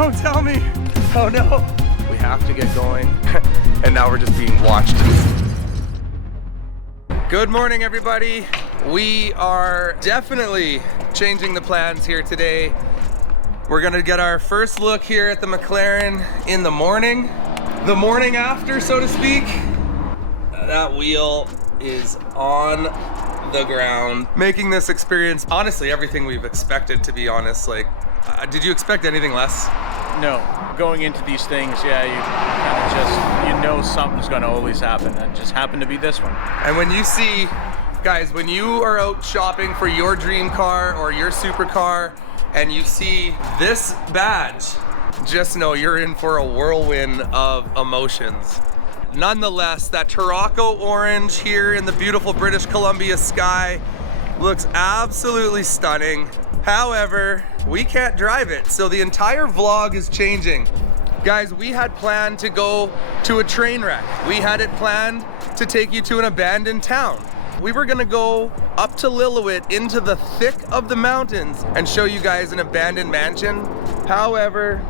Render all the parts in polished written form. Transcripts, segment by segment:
don't tell me. Oh no. We have to get going. And now we're just being watched. Good morning, everybody. We are definitely changing the plans here today. We're gonna get our first look here at the McLaren in the morning. The morning after, so to speak. That wheel is on the ground. Making this experience, honestly, everything we've expected, to be honest. Like, did you expect anything less? No. Going into these things, yeah, you kind of just, you know something's gonna always happen. And it just happened to be this one. And when you see, guys, when you are out shopping for your dream car or your supercar, and you see this badge, just know you're in for a whirlwind of emotions. Nonetheless, that Tarraco orange here in the beautiful British Columbia sky looks absolutely stunning. However, we can't drive it, so the entire vlog is changing. Guys, we had planned to go to a train wreck. We had it planned to take you to an abandoned town. We were gonna go up to Lillooet into the thick of the mountains and show you guys an abandoned mansion. However,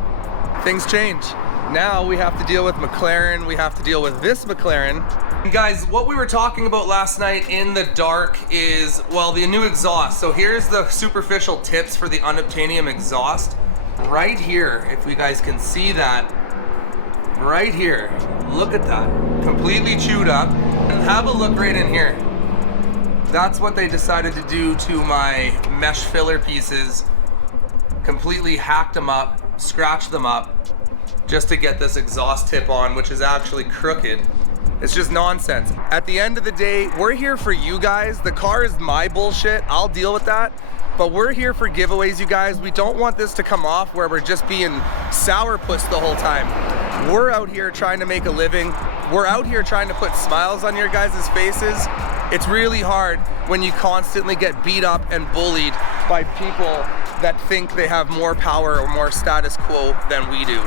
things change. Now we have to deal with McLaren. We have to deal with this McLaren. And guys, what we were talking about last night in the dark is, well, the new exhaust. So here's the superficial tips for the unobtainium exhaust. Right here, if you guys can see that, right here, look at that. Completely chewed up. And have a look right in here. That's what they decided to do to my mesh filler pieces. Completely hacked them up, scratched them up, just to get this exhaust tip on, which is actually crooked. It's just nonsense. At the end of the day, we're here for you guys. The car is my bullshit. I'll deal with that. But we're here for giveaways, you guys. We don't want this to come off where we're just being sourpuss the whole time. We're out here trying to make a living. We're out here trying to put smiles on your guys' faces. It's really hard when you constantly get beat up and bullied by people that think they have more power or more status quo than we do.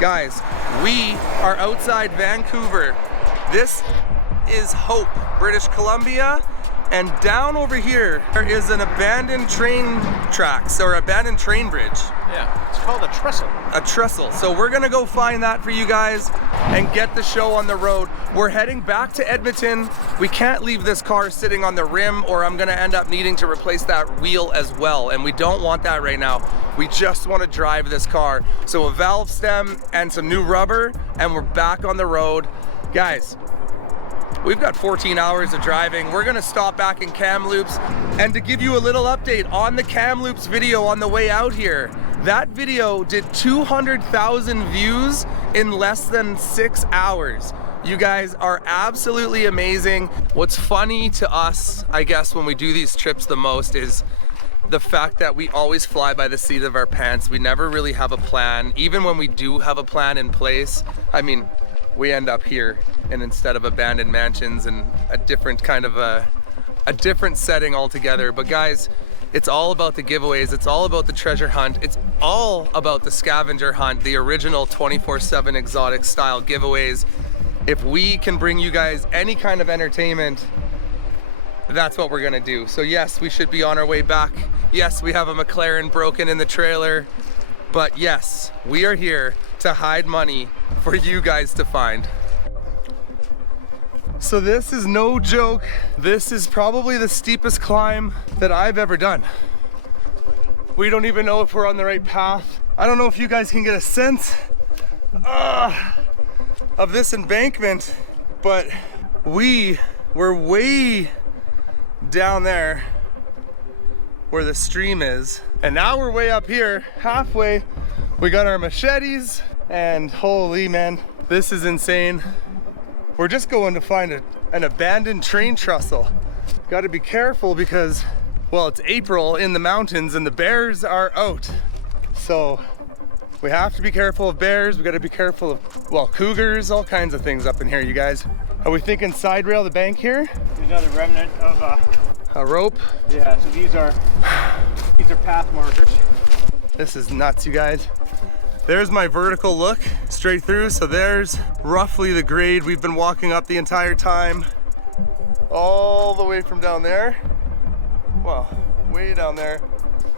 Guys, we are outside Vancouver. This is Hope, British Columbia. And down over here, there is an abandoned train tracks or abandoned train bridge. Yeah, it's called a trestle. A trestle. So we're gonna go find that for you guys and get the show on the road. We're heading back to Edmonton. We can't leave this car sitting on the rim or I'm gonna end up needing to replace that wheel as well. And we don't want that right now. We just wanna drive this car. So a valve stem and some new rubber and we're back on the road. Guys, we've got 14 hours of driving. We're gonna stop back in Kamloops. And to give you a little update on the Kamloops video on the way out here, that video did 200,000 views in less than 6 hours. You guys are absolutely amazing. What's funny to us, I guess, when we do these trips the most is the fact that we always fly by the seat of our pants. We never really have a plan. Even when we do have a plan in place, I mean, we end up here and instead of abandoned mansions and a different kind of a different setting altogether. But guys, it's all about the giveaways. It's all about the treasure hunt. It's all about the scavenger hunt, the original 24/7 exotic style giveaways. If we can bring you guys any kind of entertainment, that's what we're gonna do. So yes, we should be on our way back. Yes, we have a McLaren broken in the trailer, but yes, we are here to hide money for you guys to find. So this is no joke. This is probably the steepest climb that I've ever done. We don't even know if we're on the right path. I don't know if you guys can get a sense of this embankment, but we were way down there where the stream is. And now we're way up here, halfway. We got our machetes and holy man, this is insane. We're just going to find an abandoned train trestle. Got to be careful because, well, it's April in the mountains and the bears are out. So we have to be careful of bears. We got to be careful of, well, cougars, all kinds of things up in here, you guys. Are we thinking side rail the bank here? There's another remnant of a rope. Yeah, so these are path markers. This is nuts, you guys. There's my vertical look straight through. So there's roughly the grade we've been walking up the entire time, all the way from down there. Well, way down there.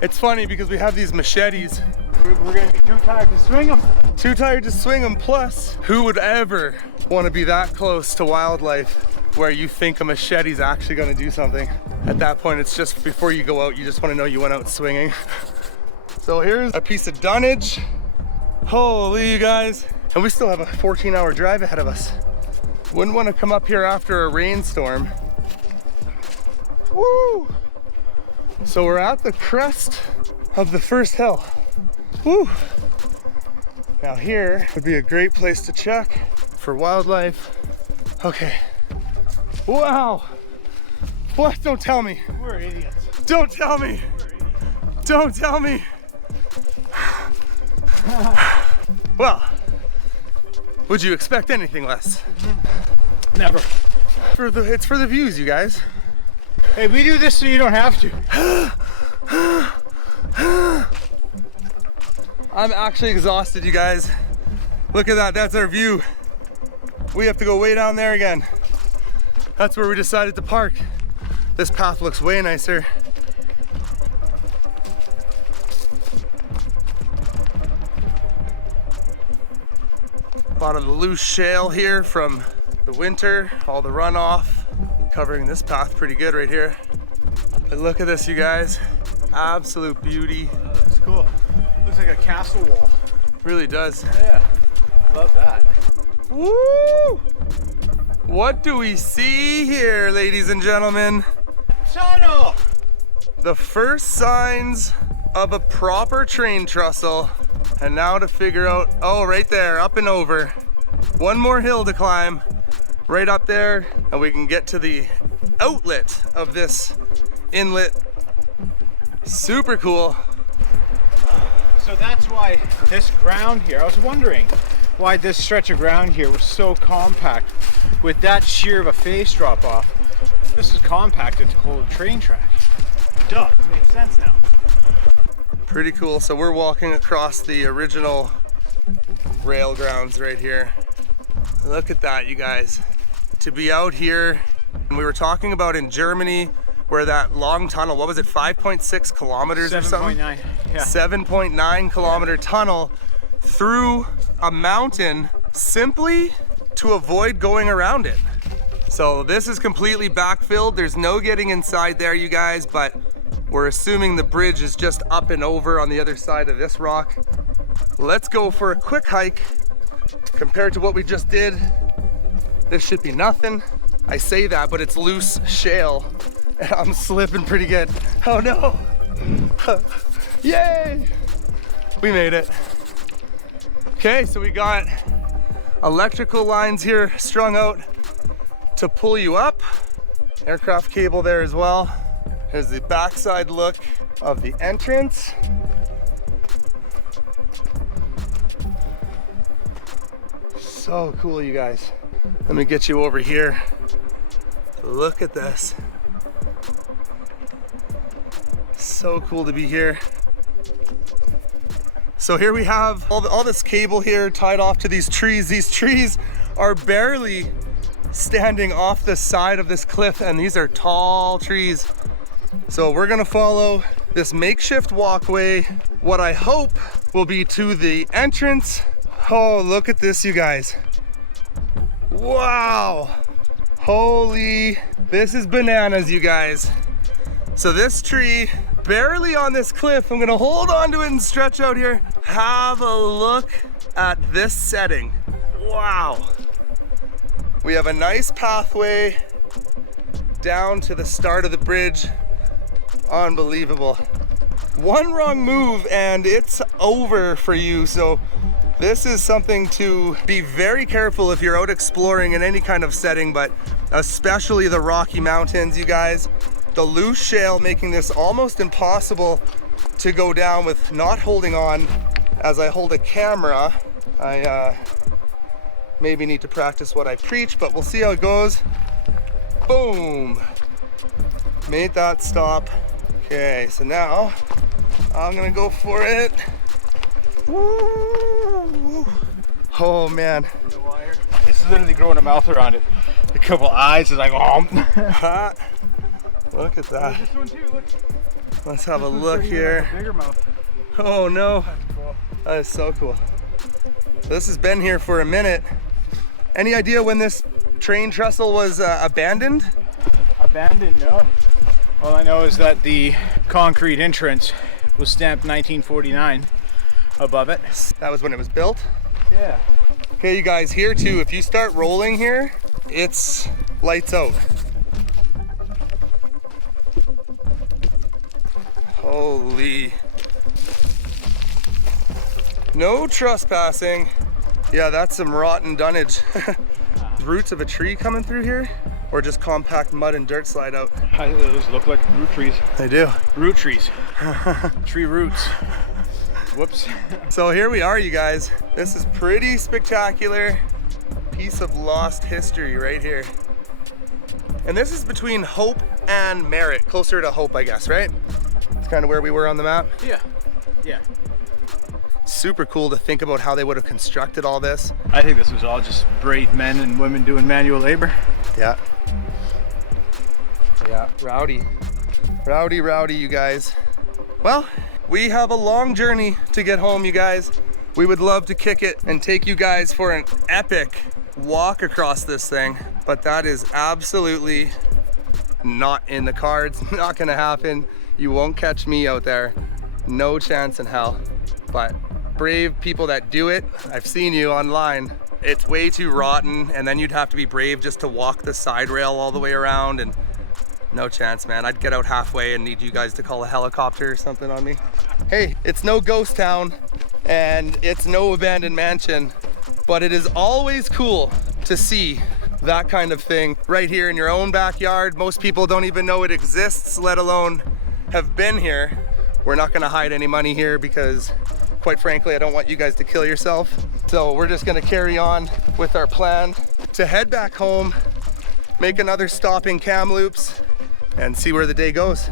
It's funny because we have these machetes We're gonna be too tired to swing them. Too tired to swing them. Plus, who would ever want to be that close to wildlife where you think a machete's actually going to do something? At that point, it's just before you go out, you just want to know you went out swinging. So here's a piece of dunnage. Holy, you guys. And we still have a 14-hour drive ahead of us. Wouldn't want to come up here after a rainstorm. Woo! So we're at the crest of the first hill. Woo! Now here would be a great place to check for wildlife. Okay. Wow! What? Don't tell me. We're idiots. Don't tell me. Don't tell me. Well, would you expect anything less? Never. It's for the views, you guys. Hey, we do this so you don't have to. I'm actually exhausted, you guys. Look at that, that's our view. We have to go way down there again. That's where we decided to park. This path looks way nicer. A lot of the loose shale here from the winter, all the runoff, covering this path pretty good right here. But look at this, you guys. Absolute beauty. That looks cool. Looks like a castle wall. Really does. Yeah, love that. Woo! What do we see here, ladies and gentlemen? Tunnel! The first signs of a proper train trestle. And now to figure out, oh, right there, up and over. One more hill to climb, right up there, and we can get to the outlet of this inlet. Super cool. So that's why this ground here, I was wondering why this stretch of ground here was so compact with that sheer of a face drop off. This is compacted to hold a train track. Duh, makes sense now. Pretty cool. So we're walking across the original rail grounds right here. Look at that, you guys. To be out here, and we were talking about in Germany where that long tunnel, what was it, 5.6 kilometers or something? 7.9, yeah. 7.9 kilometer tunnel through a mountain simply to avoid going around it. So this is completely backfilled. There's no getting inside there, you guys, but we're assuming the bridge is just up and over on the other side of this rock. Let's go for a quick hike. Compared to what we just did, this should be nothing. I say that, but it's loose shale and I'm slipping pretty good. Oh no. Yay! We made it. Okay, so we got electrical lines here strung out to pull you up. Aircraft cable there as well. Here's the backside look of the entrance. So cool, you guys. Let me get you over here. Look at this. So cool to be here. So here we have all this cable here tied off to these trees. These trees are barely standing off the side of this cliff, and these are tall trees. So we're gonna follow this makeshift walkway, what I hope will be to the entrance. Oh, look at this, you guys. Wow. Holy, this is bananas, you guys. So this tree, barely on this cliff, I'm gonna hold on to it and stretch out here. Have a look at this setting. Wow. We have a nice pathway down to the start of the bridge. Unbelievable. One wrong move and it's over for you. So this is something to be very careful if you're out exploring in any kind of setting, but especially the Rocky Mountains, you guys. The loose shale making this almost impossible to go down with not holding on. As I hold a camera, I maybe need to practice what I preach, but we'll see how it goes. Boom. Made that stop. Okay, so now I'm gonna go for it. Woo. Oh man. The wire. It's literally growing a mouth around it. A couple eyes is like, oh. Look at that. This one too, look. Let's have a look here. Bigger mouth. Oh no. That's cool. That is so cool. This has been here for a minute. Any idea when this train trestle was abandoned? Abandoned, no. All I know is that the concrete entrance was stamped 1949 above it. That was when it was built? Yeah. Okay, you guys, here too, if you start rolling here, it's lights out. Holy. No trespassing. Yeah, that's some rotten dunnage. Roots of a tree coming through here? Or just compact mud and dirt slide out? Those look like root trees. They do. Root trees. Tree roots. Whoops. So here we are, you guys. This is pretty spectacular piece of lost history right here. And this is between Hope and Merritt, closer to Hope, I guess, right? It's kind of where we were on the map. Yeah. Yeah. Super cool to think about how they would have constructed all this. I think this was all just brave men and women doing manual labor. Yeah. Yeah, rowdy. Rowdy, rowdy, you guys. Well, we have a long journey to get home, you guys. We would love to kick it and take you guys for an epic walk across this thing, but that is absolutely not in the cards. Not gonna happen. You won't catch me out there. No chance in hell. But brave people that do it, I've seen you online. It's way too rotten, and then you'd have to be brave just to walk the side rail all the way around, and no chance, man. I'd get out halfway and need you guys to call a helicopter or something on me. Hey, it's no ghost town and it's no abandoned mansion, but it is always cool to see that kind of thing right here in your own backyard. Most people don't even know it exists, let alone have been here. We're not gonna hide any money here because, quite frankly, I don't want you guys to kill yourself. So we're just gonna carry on with our plan to head back home, make another stop in Kamloops, and see where the day goes.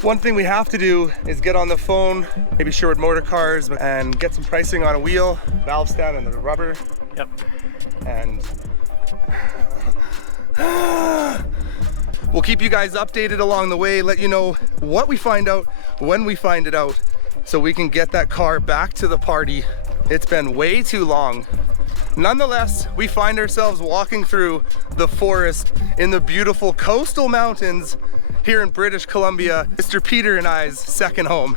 One thing we have to do is get on the phone, maybe Sherwood Motor Cars, and get some pricing on a wheel, valve stand, and the rubber. Yep. And we'll keep you guys updated along the way, let you know what we find out when we find it out, so we can get that car back to the party. It's been way too long. Nonetheless, we find ourselves walking through the forest in the beautiful coastal mountains here in British Columbia, Mr. Peter and I's second home.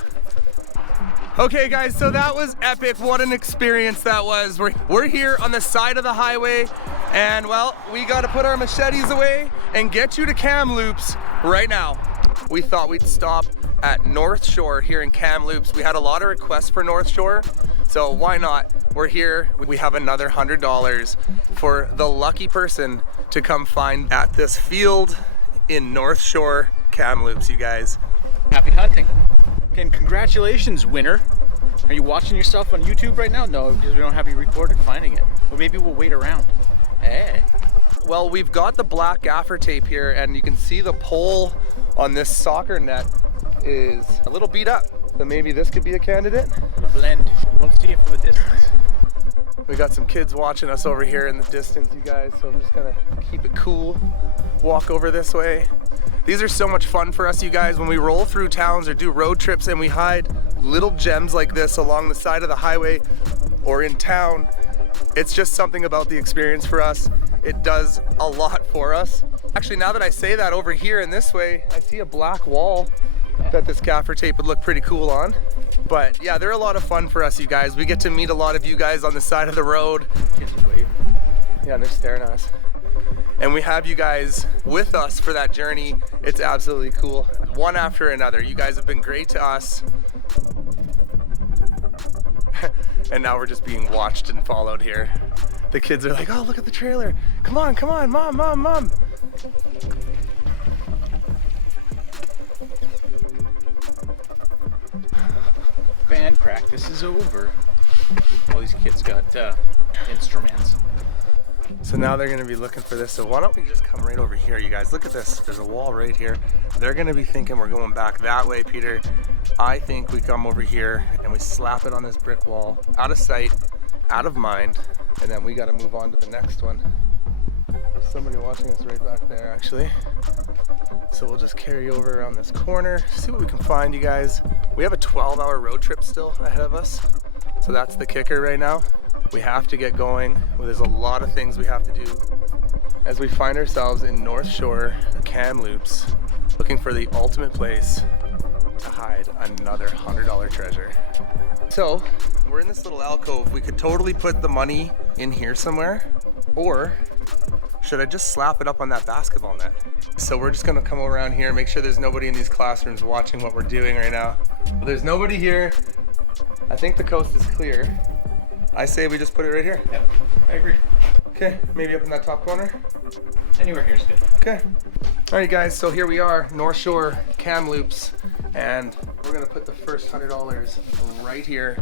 Okay guys, so that was epic. What an experience that was. We're here on the side of the highway, and well, we gotta put our machetes away and get you to Kamloops right now. We thought we'd stop at North Shore here in Kamloops. We had a lot of requests for North Shore, so why not? We're here, we have another $100 for the lucky person to come find at this field in North Shore, Kamloops, you guys. Happy hunting. And congratulations, winner. Are you watching yourself on YouTube right now? No, because we don't have you recorded finding it. Or maybe we'll wait around. Hey. Well, we've got the black gaffer tape here, and you can see the pole on this soccer net is a little beat up. So maybe this could be a candidate. The blend. You won't see it from a distance. We got some kids watching us over here in the distance, you guys, so I'm just gonna keep it cool, walk over this way. These are so much fun for us, you guys, when we roll through towns or do road trips and we hide little gems like this along the side of the highway or in town. It's just something about the experience for us. It does a lot for us. Actually, now that I say that, over here in this way, I see a black wall that this gaffer tape would look pretty cool on. But yeah, they're a lot of fun for us, you guys. We get to meet a lot of you guys on the side of the road. Yeah, they're staring at us. And we have you guys with us for that journey. It's absolutely cool. One after another. You guys have been great to us. And now we're just being watched and followed here. The kids are like, oh, look at the trailer. Come on, mom, mom, mom. Band practice is over. All these kids got instruments. So now they're gonna be looking for this. So why don't we just come right over here, you guys? Look at this, there's a wall right here. They're gonna be thinking we're going back that way, Peter. I think we come over here and we slap it on this brick wall, out of sight, out of mind, and then we gotta move on to the next one. There's somebody watching us right back there, actually. So we'll just carry over around this corner, see what we can find, you guys. We have a 12-hour road trip still ahead of us. So that's the kicker right now. We have to get going. There's a lot of things we have to do as we find ourselves in North Shore Kamloops, looking for the ultimate place to hide another $100 treasure. So we're in this little alcove. We could totally put the money in here somewhere, or should I just slap it up on that basketball net? So we're just gonna come around here, make sure there's nobody in these classrooms watching what we're doing right now. Well, there's nobody here. I think the coast is clear. I say we just put it right here. Yep, I agree. Okay, maybe up in that top corner? Anywhere here is good. Okay. All right, guys, so here we are, North Shore Kamloops, and we're gonna put the first $100 right here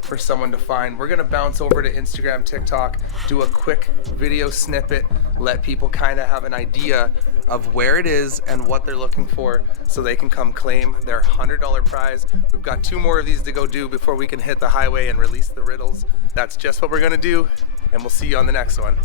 for someone to find. We're gonna bounce over to Instagram, TikTok, do a quick video snippet, let people kind of have an idea of where it is and what they're looking for so they can come claim their $100 prize. We've got 2 more of these to go do before we can hit the highway and release the riddles. That's just what we're gonna do, and we'll see you on the next one.